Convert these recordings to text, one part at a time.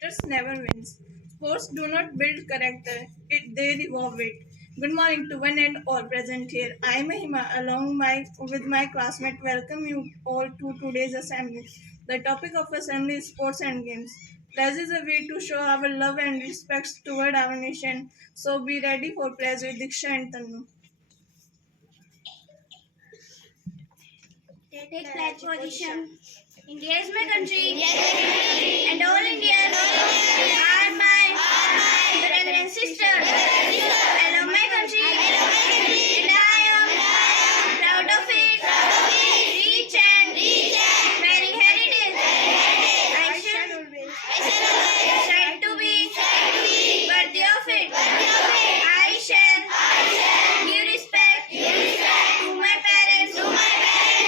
Competitors never wins. Sports do not build character, they evolve it. Good morning to one and all present here. I am Mahima with my classmate. Welcome you all to today's assembly. The topic of assembly is sports and games. This is a way to show our love and respect toward our nation. So be ready for players with Diksha and Tanu. Take flag position. India is my country, and all Indians are my brothers and sisters. I love my country, and I am proud of it. Rich and many heritage. I shall strive to be worthy of it. I shall give respect to my parents,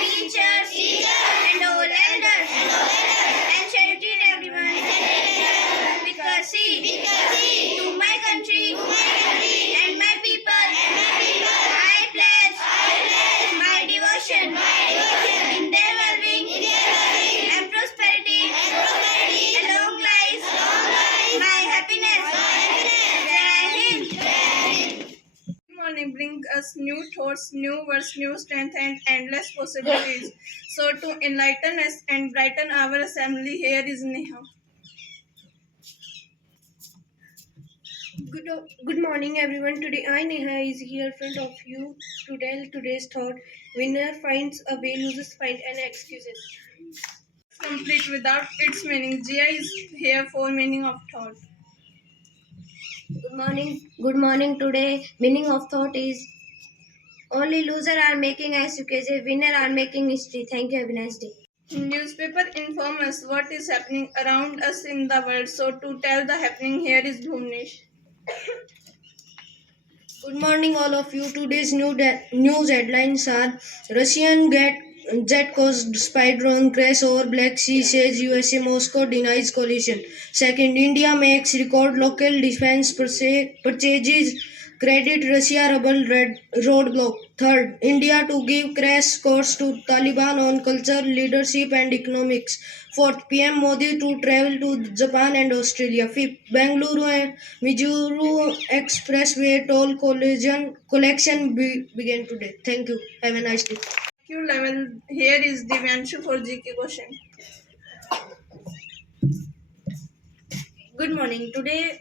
teachers, and all elders, and shall treat everyone with courtesy to my country and my people. I pledge my devotion in their well-being and prosperity, and long lies my happiness. Jai Hind. Good morning brings us new thoughts, new words, new strength, and endless possibilities. So, to enlighten us and brighten our assembly, here is Neha. Good morning, everyone. Today, I Neha is here in front of you to tell today's thought. Winner finds a way, losers find an excuses. Complete without its meaning. Jia is here for meaning of thought. Good morning. Good morning. Today, meaning of thought is only loser are making excuses, winner are making history. Thank you. Have a nice day. Newspaper inform us what is happening around us in the world. So, to tell the happening, here is Bhuvnesh. Good morning, all of you. Today's news headlines are Russian jet caused spy drone crash over Black Sea, says USA. Moscow denies collision. Second, India makes record local defense purchases. Credit Russia rebel roadblock. Third, India to give crash course to Taliban on culture, leadership, and economics. Fourth, PM Modi to travel to Japan and Australia. Fifth, Bangalore and Mijuru Expressway toll collection began today. Thank you. Have a nice day. Q level, here is Divyanshu for GK question. Good morning. Today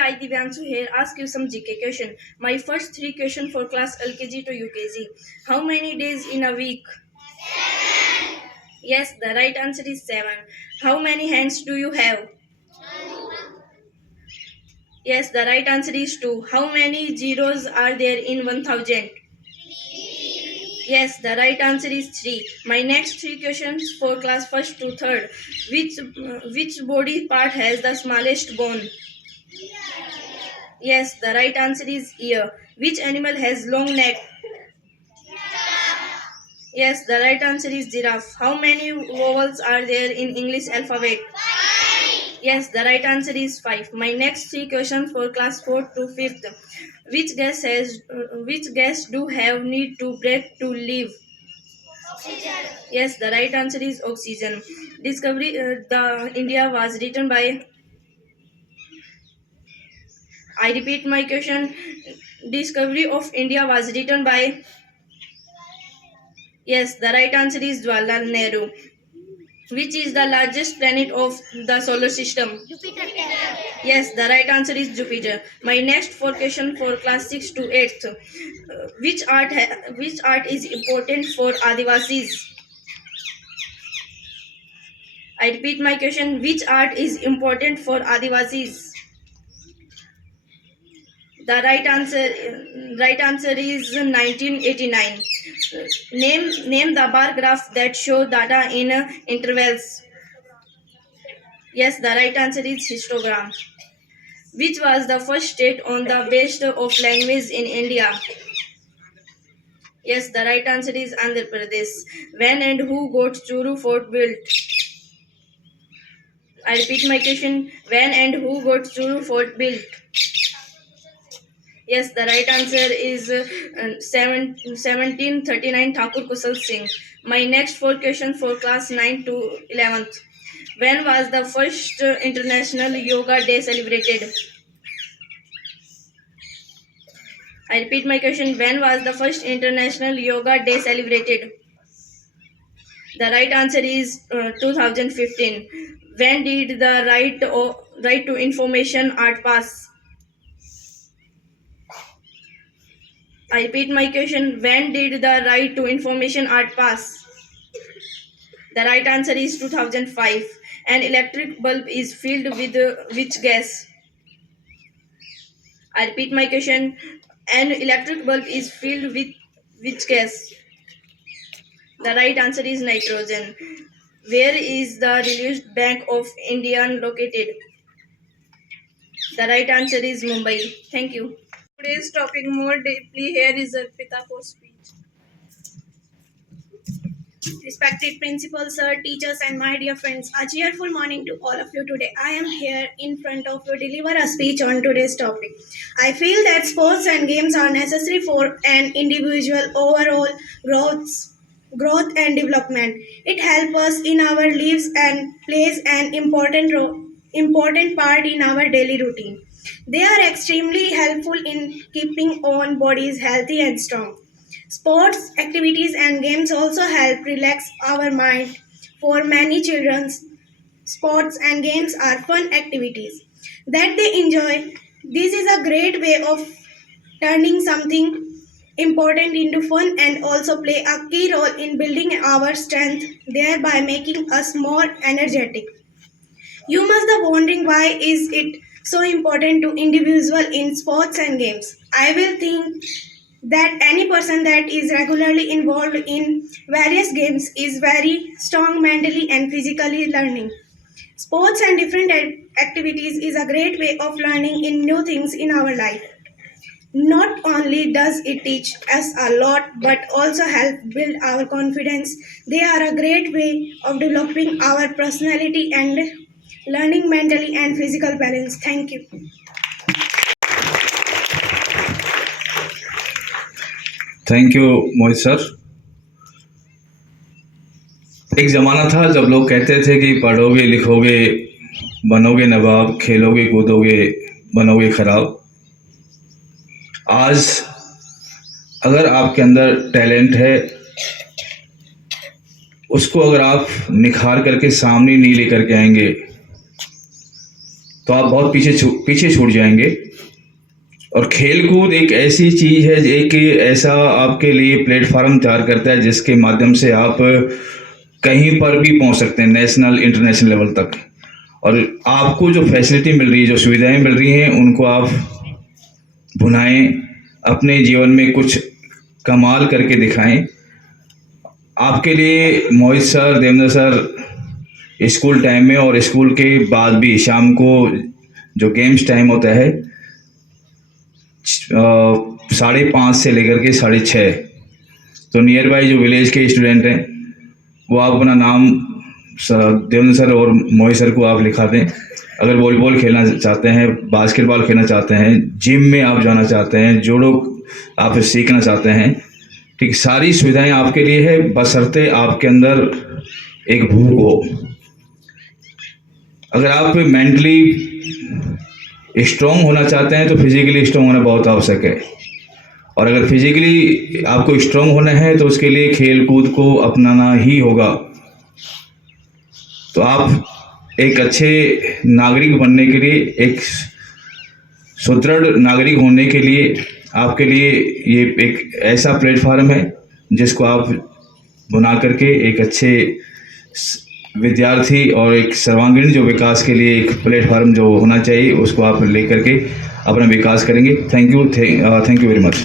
I Divyanshu here ask you some GK question. My first three question for class LKG to UKG. How many days in a week? 7. Yes, the right answer is 7. How many hands do you have? 2. Yes, the right answer is 2. How many zeros are there in 1000? Yes, the right answer is 3. My next three questions for class first to third. Which body part has the smallest bone? Yes, the right answer is ear. Which animal has long neck? Yes, the right answer is giraffe. How many vowels are there in English alphabet? 5. Yes, the right answer is 5. My next three questions for class 4th to 5th. Which gas do have need to breathe to live? Oxygen. Yes, the right answer is oxygen. The India was written by. I repeat my question. Discovery of India was written by. Yes, the right answer is Jawaharlal Nehru. Which is the largest planet of the solar system? Jupiter. Yes, the right answer is Jupiter. My next four question for class 6 to 8th. Which art is important for Adivasis? I repeat my question. Which art is important for Adivasis? The right answer is 1989. Name the bar graph that show data in intervals. Yes, the right answer is histogram. Which was the first state on the base of language in India? Yes, the right answer is Andhra Pradesh. When and who got Churu Fort built? I repeat my question. When and who got Churu Fort built? Yes, the right answer is 1739 Thakur Kusal Singh. My next four questions for class 9 to 11th. When was the first International Yoga Day celebrated? I repeat my question. When was the first International Yoga Day celebrated? The right answer is 2015. When did the right to Information Act pass? I repeat my question. When did the Right to Information Act pass? The right answer is 2005. An electric bulb is filled with which gas? I repeat my question. An electric bulb is filled with which gas? The right answer is nitrogen. Where is the Relief Bank of India located? The right answer is Mumbai. Thank you. Today's topic more deeply. Here is Arpita for speech. Respected principals, sir, teachers, and my dear friends, a cheerful morning to all of you today. I am here in front of you to deliver a speech on today's topic. I feel that sports and games are necessary for an individual overall growth and development. It helps us in our lives and plays an important part in our daily routine. They are extremely helpful in keeping our bodies healthy and strong. Sports, activities, and games also help relax our mind. For many children, sports and games are fun activities that they enjoy. This is a great way of turning something important into fun and also play a key role in building our strength, thereby making us more energetic. You must be wondering why is it so important to individual in sports and games. I will think that any person that is regularly involved in various games is very strong mentally and physically learning. Sports and different activities is a great way of learning in new things in our life. Not only does it teach us a lot but also help build our confidence. They are a great way of developing our personality and learning mentally and physical balance. Thank you. Thank you Mohit sir. एक ज़माना था जब लोग कहते थे कि पढ़ोगे लिखोगे बनोगे नवाब, खेलोगे कूदोगे बनोगे खराब। आज अगर आपके अंदर टैलेंट है, उसको अगर आप निखार करके सामने नहीं लेकर के आएंगे तो आप बहुत पीछे छूट जाएंगे। और खेलकूद एक ऐसी चीज़ है, एक ऐसा आपके लिए प्लेटफार्म तैयार करता है जिसके माध्यम से आप कहीं पर भी पहुंच सकते हैं, नेशनल इंटरनेशनल लेवल तक। और आपको जो फैसिलिटी मिल रही है, जो सुविधाएं मिल रही हैं, उनको आप भुनाएं, अपने जीवन में कुछ कमाल करके दिखाएं। आपके लिए Mohit sir, Devendra sir school time में और स्कूल के बाद भी शाम को जो गेम्स टाइम होता है 5:30 से लेकर के 6:30, तो नियर बाई जो विलेज के स्टूडेंट हैं वो आप अपना नाम देवेंद्र सर और मोहित सर को आप लिखा दें। अगर वॉलीबॉल खेलना चाहते हैं, बास्केटबॉल खेलना चाहते हैं, जिम में आप जाना चाहते हैं, जूडो आप सीखना चाहते हैं, ठीक, सारी सुविधाएं आपके लिए है, बशर्ते आपके अंदर एक भूख हो। अगर आप मेंटली स्ट्रॉन्ग होना चाहते हैं तो फिजिकली स्ट्रॉन्ग होना बहुत आवश्यक है। और अगर फिजिकली आपको स्ट्रॉन्ग होना है तो उसके लिए खेल कूद को अपनाना ही होगा। तो आप एक अच्छे नागरिक बनने के लिए, एक सुदृढ़ नागरिक होने के लिए, आपके लिए ये एक ऐसा प्लेटफार्म है जिसको आप बना करके एक अच्छे विद्यार्थी और एक सर्वांगीण जो विकास के लिए एक प्लेटफार्म जो होना चाहिए उसको आप लेकर के अपना विकास करेंगे। Thank you very much.